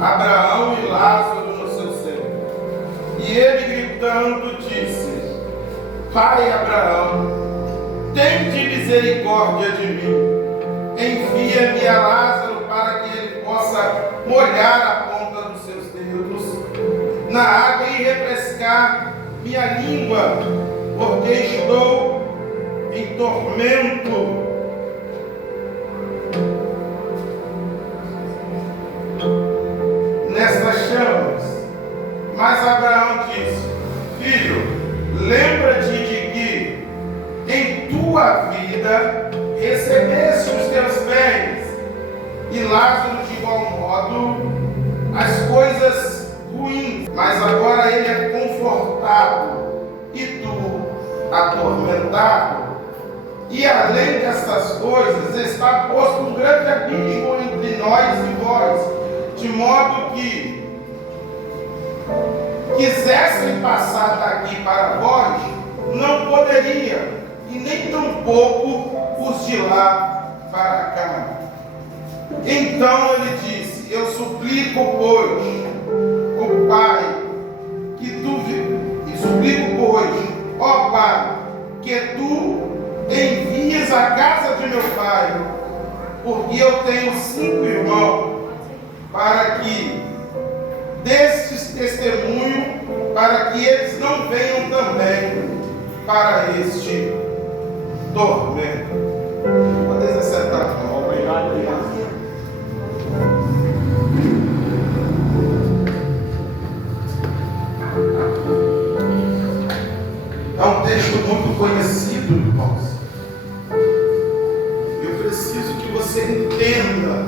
Abraão e Lázaro no seu seio. E ele gritando disse: Pai Abraão, tende misericórdia de mim. Envia-me a Lázaro para que ele possa molhar a ponta dos seus dedos na água e refrescar minha língua, porque estou em tormento. Nestas chamas. Mas Abraão disse: Filho, lembra-te de que em tua vida recebeste os teus bens, e Lázaro de igual modo as coisas ruins, mas agora ele é confortado e tu atormentado. E além dessas coisas está posto um grande abismo entre nós e vós, de modo que quisessem passar daqui para vós, não poderia, e nem tampouco os de lá para cá. Então ele disse: Eu suplico, pois, ó Pai, ó Pai, que tu envies à casa de meu pai, porque eu tenho 5 irmãos, para que destes testemunho, para que eles não venham também para este tormento. Pode se sentar. Obrigado, obrigado. É um texto muito conhecido, irmãos. Eu preciso que você entenda.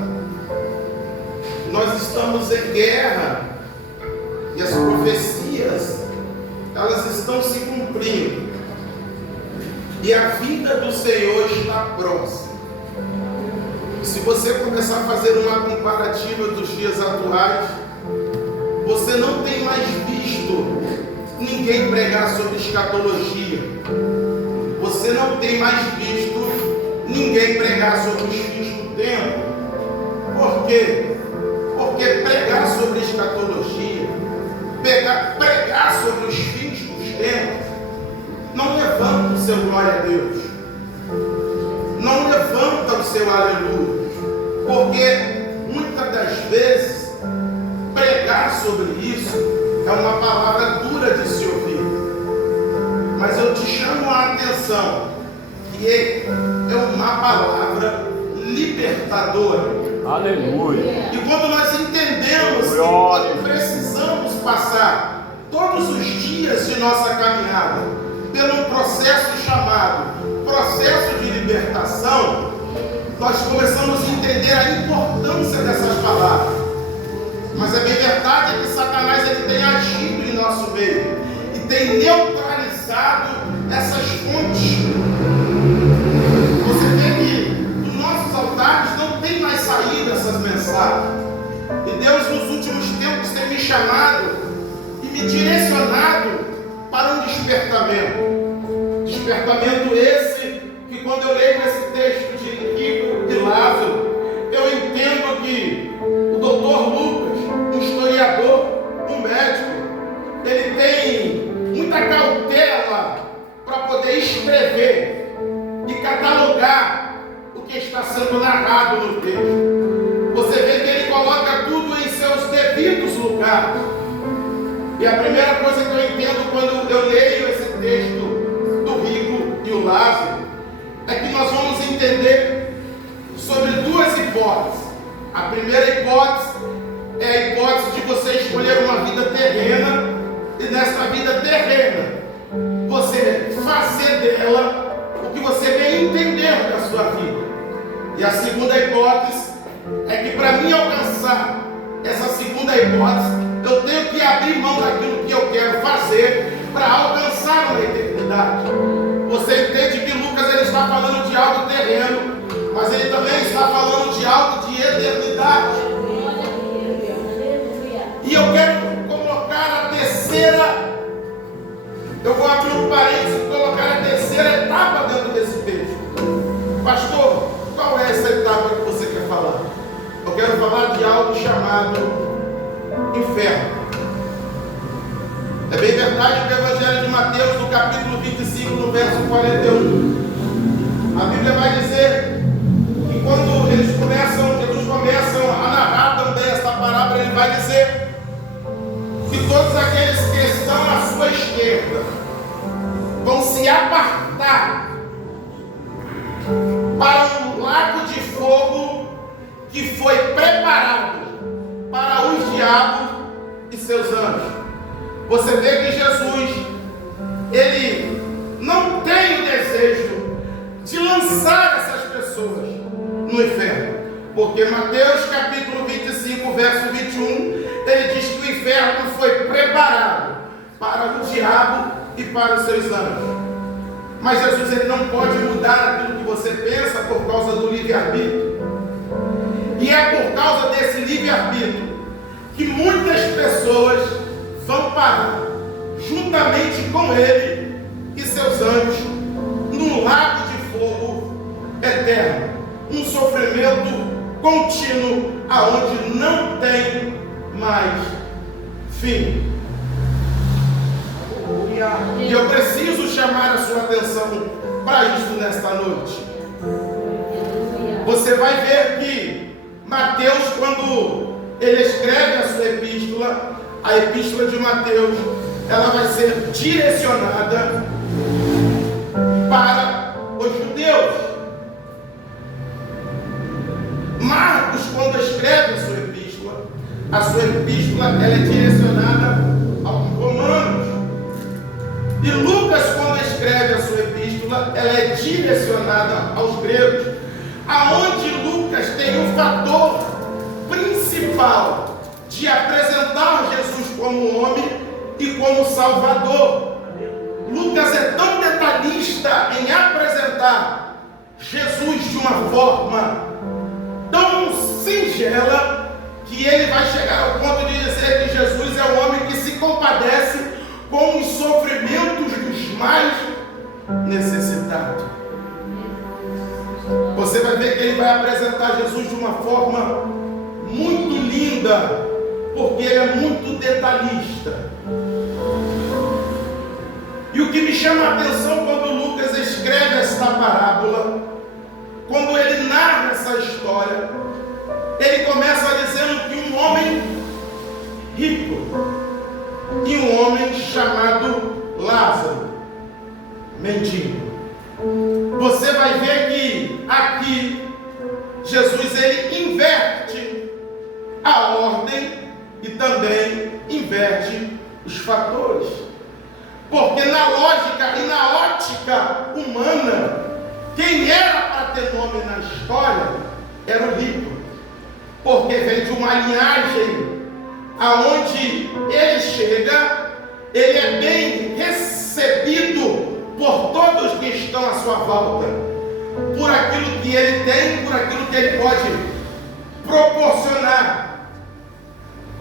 Nós estamos em guerra e as profecias, elas estão se cumprindo. E a vida do Senhor está próxima. Se você começar a fazer uma comparativa dos dias atuais, você não tem mais visto ninguém pregar sobre escatologia. Você não tem mais visto ninguém pregar sobre os fins do tempo. Por quê? Porque pregar sobre escatologia, pregar sobre os fins dos tempos, não levanta o seu glória a Deus, não levanta o seu aleluia, porque muitas das vezes pregar sobre isso é uma palavra dura de se ouvir. Mas eu te chamo a atenção que é uma palavra libertadora. Aleluia. E quando nós entendemos que precisamos passar todos os dias de nossa caminhada pelo processo chamado processo de libertação, nós começamos a entender a importância dessas palavras. Mas a bem verdade é que Satanás ele tem agido em nosso meio e tem neutralizado essas fontes. Você vê que dos nossos altares não tem mais saído essas mensagens. E Deus nos últimos tempos tem me chamado e me direcionado para um despertamento. Despertamento esse que quando eu leio esse texto de Rico e Lázaro, eu entendo que o doutor Lucas, um historiador, um médico, ele tem muita cautela para poder escrever e catalogar o que está sendo narrado no texto. Você vê que ele coloca tudo em seus devidos lugares. E a primeira coisa que eu entendo quando eu leio esse texto do Rico e o Lázaro é que nós vamos entender sobre duas hipóteses. A primeira hipótese é a hipótese de você escolher uma vida terrena e nessa vida terrena você fazer dela o que você bem entender da sua vida. E a segunda hipótese é que para mim alcançar essa segunda hipótese, eu tenho que abrir mão daquilo que eu quero fazer para alcançar uma eternidade. Você entende que Lucas ele está falando de algo terreno, mas ele também está falando de algo de eternidade. E eu quero colocar a terceira, eu vou abrir um parênteses e colocar a terceira etapa dentro desse texto. Pastor, qual é essa etapa que você quer falar? Eu quero falar de algo chamado inferno. É bem verdade que o Evangelho de Mateus, no capítulo 25, no verso 41, a Bíblia vai dizer que quando Jesus começa a narrar também essa parábola, ele vai dizer que todos aqueles que estão à sua esquerda vão se apartar para um lago de fogo que foi preparado para os diabos e seus anjos. Você vê que Jesus, ele não tem o desejo de lançar essas pessoas no inferno, porque Mateus capítulo 25, verso 21, ele diz que o inferno foi preparado para o diabo e para os seus anjos. Mas Jesus, ele não pode mudar aquilo que você pensa por causa do livre-arbítrio. E é por causa desse livre-arbítrio que muitas pessoas vão parar, juntamente com ele e seus anjos, num lago de fogo eterno, um sofrimento contínuo, aonde não tem mais fim. E eu preciso chamar a sua atenção para isso nesta noite. Você vai ver que Mateus, quando ele escreve a sua epístola, a epístola de Mateus, ela vai ser direcionada para os judeus. Marcos, quando escreve a sua epístola ela é direcionada aos romanos. E Lucas, quando escreve a sua epístola, ela é direcionada aos gregos, aonde Lucas tem um fator principal de apresentar Jesus como homem e como Salvador. Lucas é tão detalhista em apresentar Jesus de uma forma tão singela, que ele vai chegar ao ponto de dizer que Jesus é o homem que se compadece com os sofrimentos dos mais necessitados. Você vai ver que ele vai apresentar Jesus de uma forma muito linda, porque ele é muito detalhista. E o que me chama a atenção quando Lucas escreve esta parábola, quando ele narra essa história, ele começa dizendo que um homem rico e um homem chamado Lázaro, mendigo. Você vai ver que aqui Jesus ele inverte a ordem e também inverte os fatores. Porque na lógica e na ótica humana, quem era para ter nome na história era o rico. Porque vem de uma linhagem aonde ele chega, ele é bem recebido por todos que estão à sua volta, por aquilo que ele tem, por aquilo que ele pode proporcionar.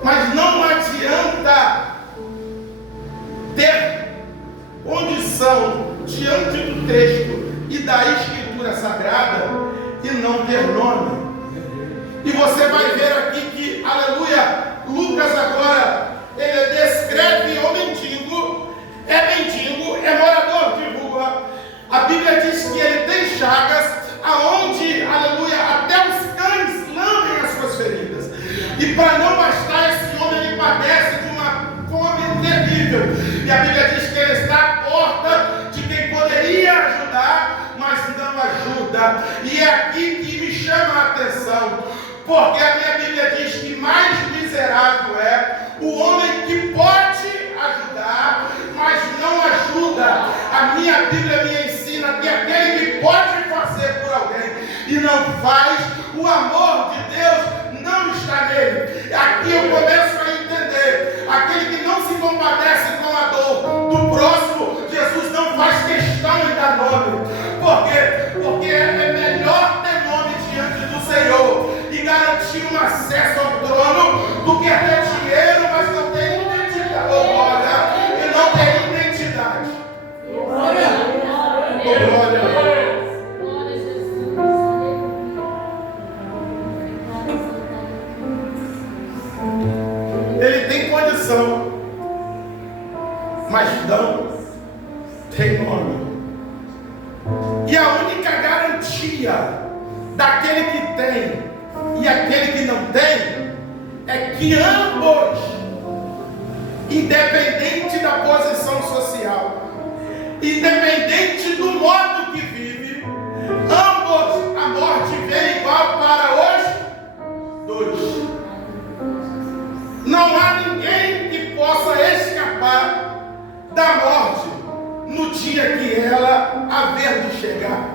Mas não adianta ter condição diante do texto e da Escritura Sagrada e não ter nome. E você vai ver aqui que, aleluia, Lucas agora, ele descreve o mendigo, é morador de rua. A Bíblia diz que ele tem chagas, aonde, aleluia, até os cães lambem as suas feridas. posição, mas não tem nome. E a única garantia daquele que tem e aquele que não tem é que ambos, independente da posição social, independente do modo que vive, ambos a morte vem igual para os dois. Não há ninguém que possa escapar da morte no dia que ela haver de chegar.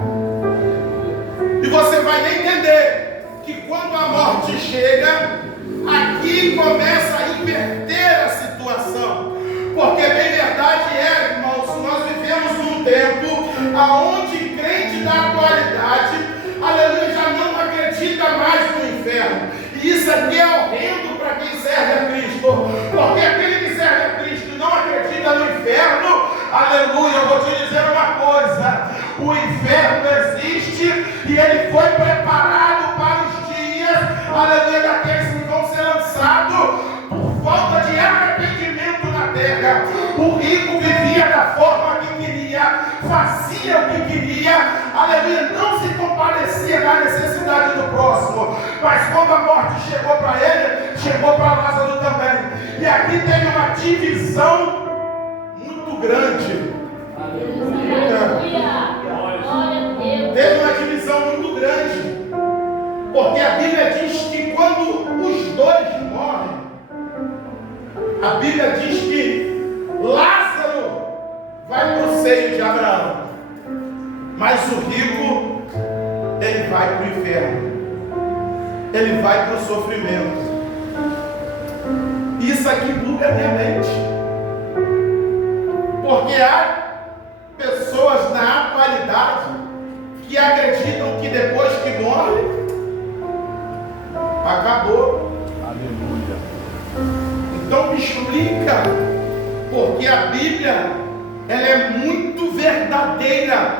E você vai entender que quando a morte chega, aqui começa a inverter a situação. Porque bem verdade é, irmãos, nós vivemos num tempo onde crente da atualidade, aleluia, já não acredita mais no inferno. E isso aqui é horrendo para quem serve a Cristo. Porque aquele que serve a Cristo e não acredita no inferno, aleluia, eu vou te dizer uma coisa: o inferno existe e ele foi preparado para os dias, aleluia, daqueles que vão ser lançados por falta de arrependimento na terra. O rico vivia da forma que queria, fazia o que queria, aleluia, não se compadecia da necessidade do próximo. Mas quando a morte chegou para ele, chegou para Lázaro também. E aqui tem uma divisão muito grande. Teve uma divisão muito grande. Porque a Bíblia diz que quando os dois morrem, a Bíblia diz que Lázaro vai para o seio de Abraão, mas o rico, ele vai para o inferno, ele vai para o sofrimento. Isso aqui buga a minha mente, porque há pessoas na atualidade que acreditam que depois que morre, acabou. Aleluia. Então me explica, porque a Bíblia, ela é muito verdadeira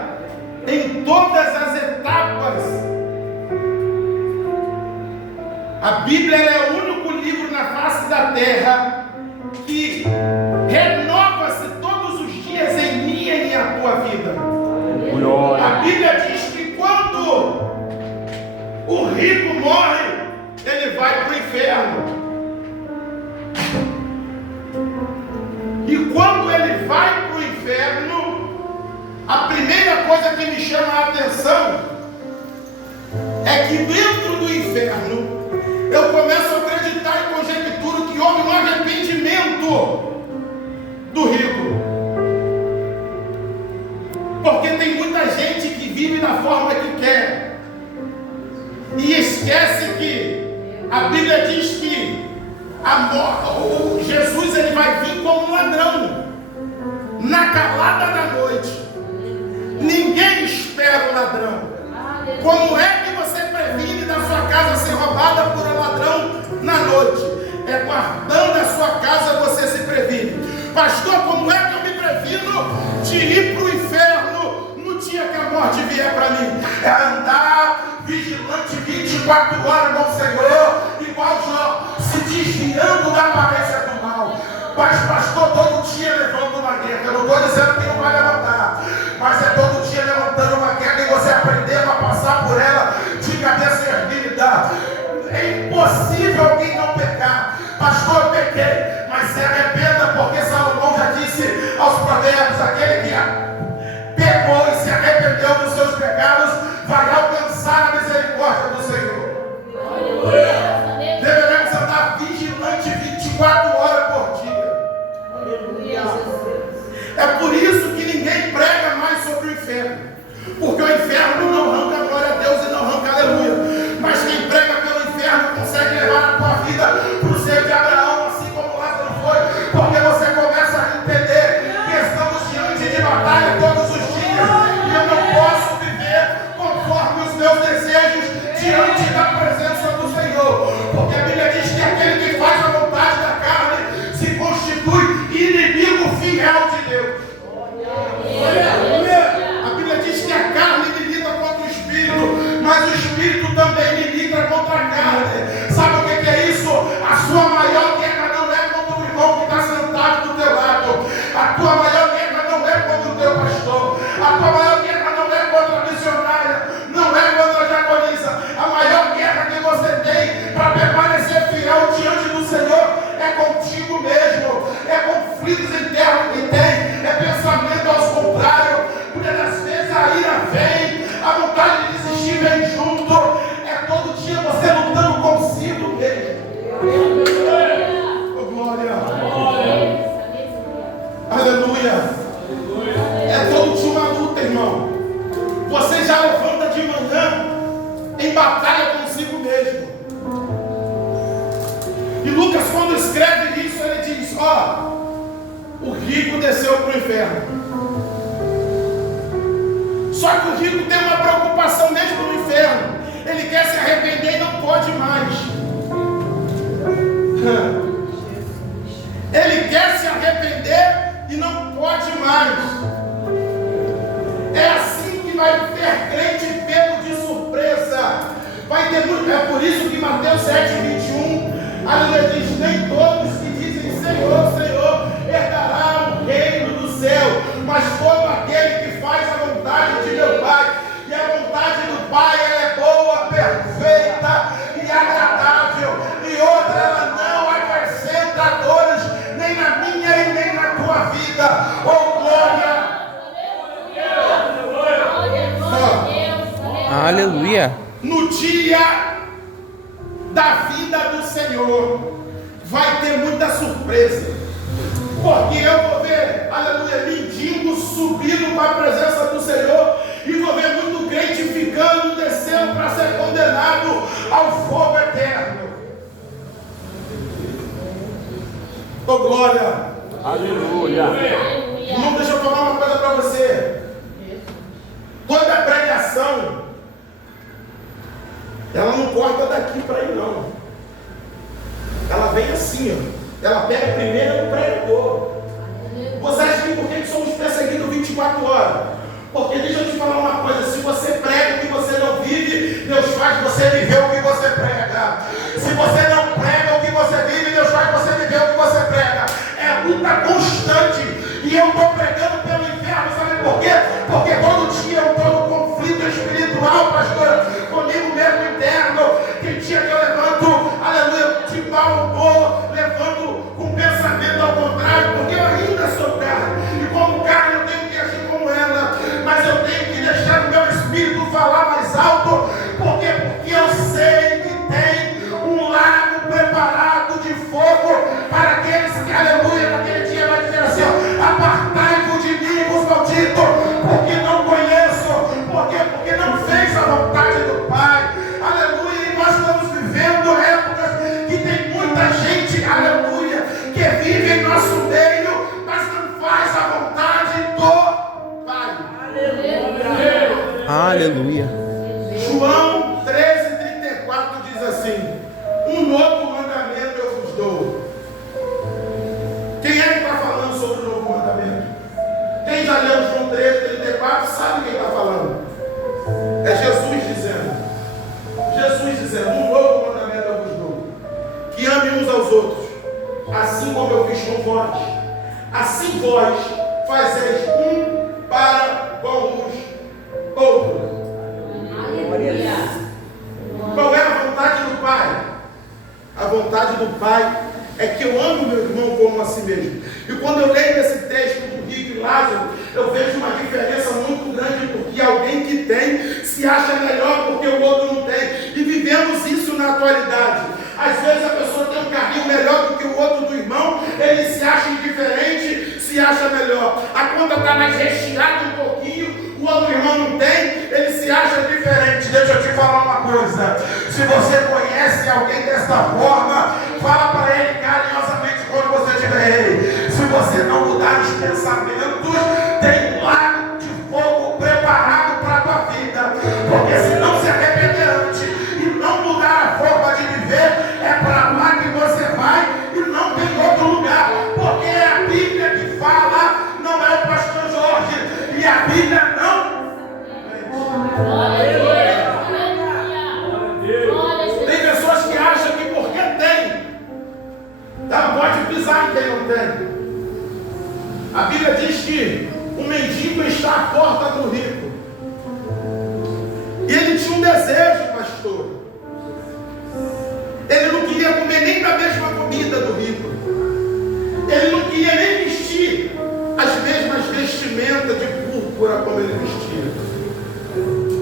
em todas as etapas. A Bíblia é o único livro na face da terra que renova-se todos os dias em minha e a tua vida. A Bíblia diz que quando o rico morre, ele vai para o inferno. E quando ele vai para o inferno, a primeira coisa que me chama a atenção é que dentro do inferno eu começo a acreditar e conjecturo que houve um arrependimento do rico. Porque tem muita gente que vive da forma que quer e esquece que a Bíblia diz que Jesus ele vai vir como um ladrão na calada da noite. Ninguém espera o ladrão. Como é que você previne da sua casa ser roubada por um ladrão na noite? É guardando a sua casa você se previne. Pastor, como é que eu me previno de ir para o inferno no dia que a morte vier para mim? É andar vigilante 24 horas com o Senhor, igual Jó, se desviando da aparência do mal. Mas pastor, todo dia levanta uma guerra. Eu não estou dizendo que não vai levantar, mas é todo dia levantando uma guerra e você aprendendo a passar por ela de cabeça erguida. É impossível alguém não pecar. Pastor, eu pequei, mas se arrependa, porque Salomão já disse aos provérbios: aquele que pecou e se arrependeu dos seus pecados vai alcançar a misericórdia do Senhor. Deveremos andar vigilante 24 horas por dia. É por isso que ninguém prega mais sobre o inferno, porque o inferno não arranca glória a Deus e não arranca aleluia. Mas quem prega pelo inferno consegue levar a tua vida para o seio de Abraão, assim como Lázaro foi, porque você começa a entender que estamos diante de batalha todos os dias e eu não posso viver escreve isso, ele diz: ó, o rico desceu para o inferno. Só que o rico tem uma preocupação mesmo no inferno. Ele quer se arrepender e não pode mais. Ele quer se arrepender e não pode mais. É assim que vai ter crente pego de surpresa. Vai ter muito. É por isso que Mateus 7:21, aleluia, diz: nem todos que dizem Senhor, Senhor, herdará o reino do céu, mas todo aquele que faz a vontade de meu Pai. E a vontade do Pai, ela é boa, perfeita e agradável. E outra, ela não acrescenta dores, nem na minha e nem na tua vida. Oh, glória! Aleluia. No dia da vida do Senhor, vai ter muita surpresa. Porque eu vou ver, aleluia, mendigo subindo para a presença do Senhor. E vou ver muito crente ficando, descendo para ser condenado ao fogo eterno. Oh, glória! Aleluia. Irmão, deixa eu falar uma coisa para você. Toda pregação, ela não corta daqui para aí, não. Ela vem assim, ó. Ela pega primeiro o pregador. Você acha que por que somos perseguidos 24 horas? Porque deixa eu te falar uma coisa: se você prega o que você não vive, Deus faz você viver o que você prega. Se você não prega o que você vive, Deus faz você viver o que você prega. É luta constante. E eu estou pregando pelo inferno, sabe por quê? Porque todo dia eu estou no conflito espiritual, pastor, comigo mesmo interno. Tem dia que eu levanto, aleluia, de mau humor, levanto com pensamento ao contrário, porque eu ainda sou carne. E como carne eu tenho que agir como ela. Mas eu tenho que deixar o meu espírito falar mais alto. Por quê? Porque eu sei que tem um lago preparado de fogo para aqueles que, aleluia, naquele dia vai dizer assim: ó, apartai-vos de mim, vos maldito, porque não conheço. Por quê? Porque não fez a vontade do Pai. Aleluia. E nós estamos vivendo épocas que tem muita gente, aleluia, que vive em nosso meio, mas não faz a vontade do Pai. Aleluia. João 13:34 diz assim: um novo mandamento eu vos dou. Quem é que está falando sobre o novo mandamento? Quem já leu João 13:34 sabe quem está falando. É Jesus dizendo. Jesus dizendo: um novo mandamento eu vos dou, que amem uns aos outros, assim como eu fiz com vós. Assim vós fazeis um para com os outros. Qual é a vontade do Pai? A vontade do Pai é que eu amo meu irmão como a si mesmo. E quando eu leio esse texto do rico e Lázaro, eu vejo uma diferença muito grande, porque alguém que tem se acha melhor porque o outro não tem. E vivemos isso na atualidade. Às vezes a pessoa tem um carrinho melhor do que o outro do irmão, ele se acha indiferente, se acha melhor. A conta está mais recheada um pouquinho, o outro irmão não tem, ele se acha diferente. Deixa eu te falar uma coisa: se você conhece alguém dessa forma, fala para ele carinhosamente quando você estiver ele. Se você não mudar os pensamentos, tem um lago de fogo preparado para a tua vida. Porque se não se arrepender antes e não mudar a forma de viver, é para lá que você vai e não tem outro lugar. Porque é a Bíblia que fala, não é o pastor Jorge. E a Bíblia não. Tem pessoas que acham que porque tem, ela pode pisar em quem não tem. A Bíblia diz que o mendigo está à porta do rico. E ele tinha um desejo, pastor. Ele não queria comer nem da mesma comida do rico. Ele não queria nem vestir as mesmas vestimentas de púrpura como ele vestia.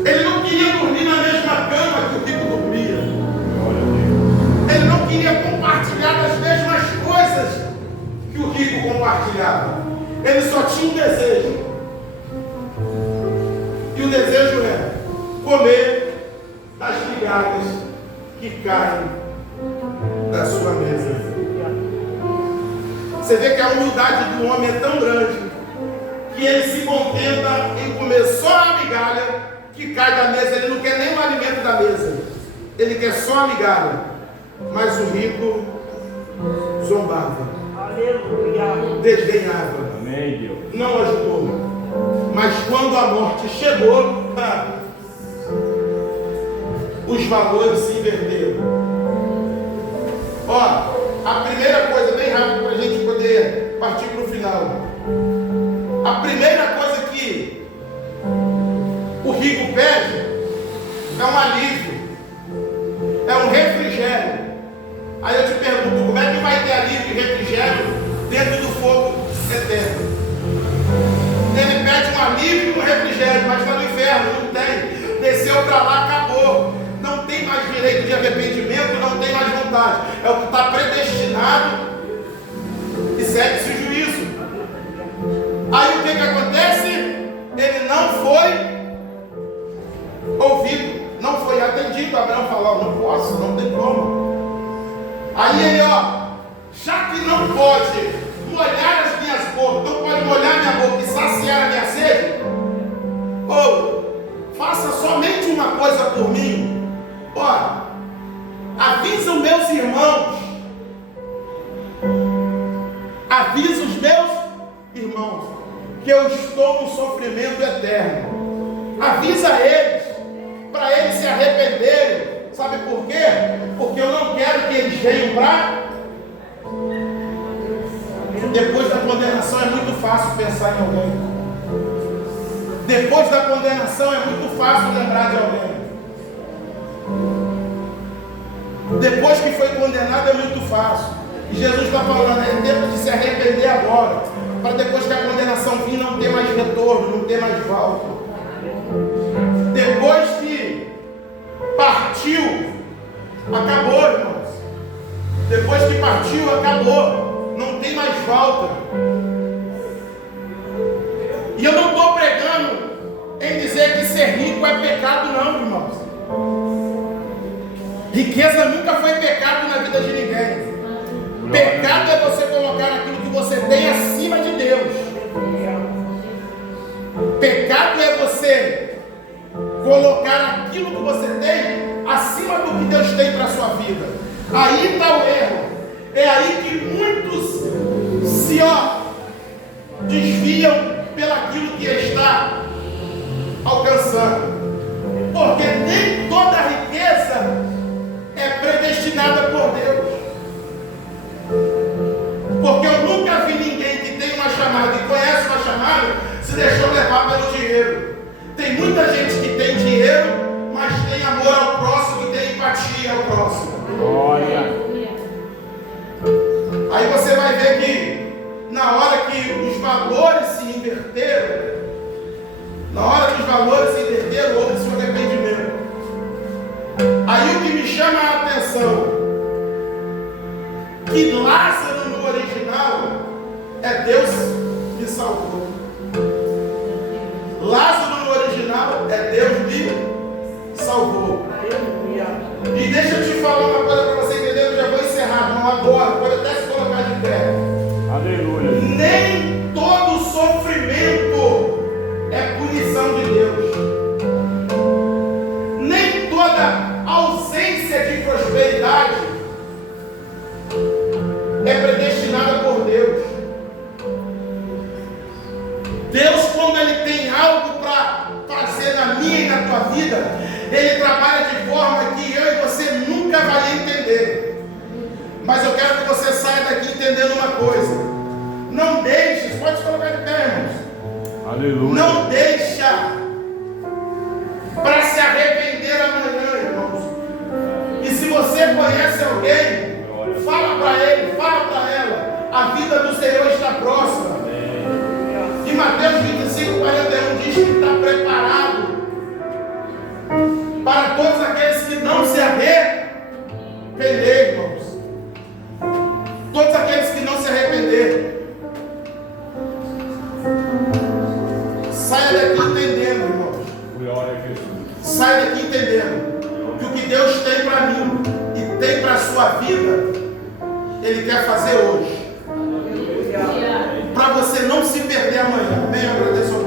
Ele não queria dormir na mesma cama que o rico dormia. Ele não queria compartilhar das mesmas coisas que o rico compartilhava. Ele só tinha um desejo. E o desejo é comer das migalhas que caem da sua mesa. Você vê que a humildade do homem é tão grande que ele se contenta em comer só a migalha que cai da mesa. Ele não quer nem o alimento da mesa, ele quer só a migalha. Mas o rico zombava, desdenhava, não ajudou. Mas quando a morte chegou, os valores se inverteram. Ó, a primeira coisa, bem rápido para a gente poder partir para o final. A primeira coisa que o rico pede é um alívio, é um refrigério. Aí eu te pergunto, como é que vai ter alívio e refrigério dentro do fogo eterno? Ele pede um alívio e um refrigério, mas está no inferno, não tem. Desceu para lá, acabou. Não tem mais direito de arrependimento, não tem mais vontade. É o que está predestinado e segue-se o juízo. Aí o que acontece? Ele não foi ouvido, não foi atendido. Abraão falou, não posso, não tem como. Aí ele, já que não pode molhar as minhas bocas, não pode molhar minha boca e saciar a minha sede, faça somente uma coisa por mim. Avisa os meus irmãos, avisa os meus irmãos que eu estou no sofrimento eterno. Avisa eles, para eles se arrependerem. Sabe por quê? Porque eu não quero que eles venham para... Depois da condenação é muito fácil pensar em alguém. Depois da condenação é muito fácil lembrar de alguém. Depois que foi condenado é muito fácil. E Jesus está falando, é tempo de se arrepender agora, para depois que a condenação vir não ter mais retorno, não ter mais volta. Depois que partiu, acabou, irmãos. Depois que partiu, acabou, não tem mais volta. E eu não estou pregando em dizer que ser rico é pecado, não, irmãos. Riqueza nunca foi pecado na vida de ninguém. Pecado é você colocar aquilo que você tem acima de Deus. Pecado é você colocar aquilo que você tem acima do que Deus tem para a sua vida. Aí está o erro. É aí que muitos se desviam pelaquilo que está alcançando. Porque nem toda riqueza é predestinada por Deus. Porque eu nunca vi ninguém que tem uma chamada e conhece uma chamada se deixou levar pelo dinheiro. Tem muita gente que tem dinheiro, mas tem amor ao próximo e tem empatia ao próximo. Glória. Aí você vai ver que na hora que os valores se inverteram, houve-se um arrependimento. Aí o que me chama a atenção, que Lázaro no original é Deus me salvou. Lázaro no original é Deus me salvou. E deixa eu te falar uma coisa para você entender, eu já vou encerrar, não agora, pode até se colocar de pé. Aleluia. Nem todo sofrimento é punição de Deus. Nem toda ausência de prosperidade é predestinada por Deus. Deus, quando Ele tem algo para fazer na minha e na tua vida, Ele trabalha de forma que eu e você nunca vai entender. Mas eu quero que você saia daqui entendendo uma coisa. Não deixe, pode colocar de pé, irmãos. Aleluia. Não deixa para se arrepender amanhã, irmãos. E se você conhece alguém, fala para ele, fala para ela. A vida do Senhor está próxima. E Mateus 25:41 diz que está preparado para todos aqueles que não se arrepender, irmãos. Todos aqueles que não se arrepender. Saia daqui entendendo, irmãos. Saia daqui entendendo que o que Deus tem para mim e tem para a sua vida, Ele quer fazer hoje. Para você não se perder amanhã. Venha agradecer ao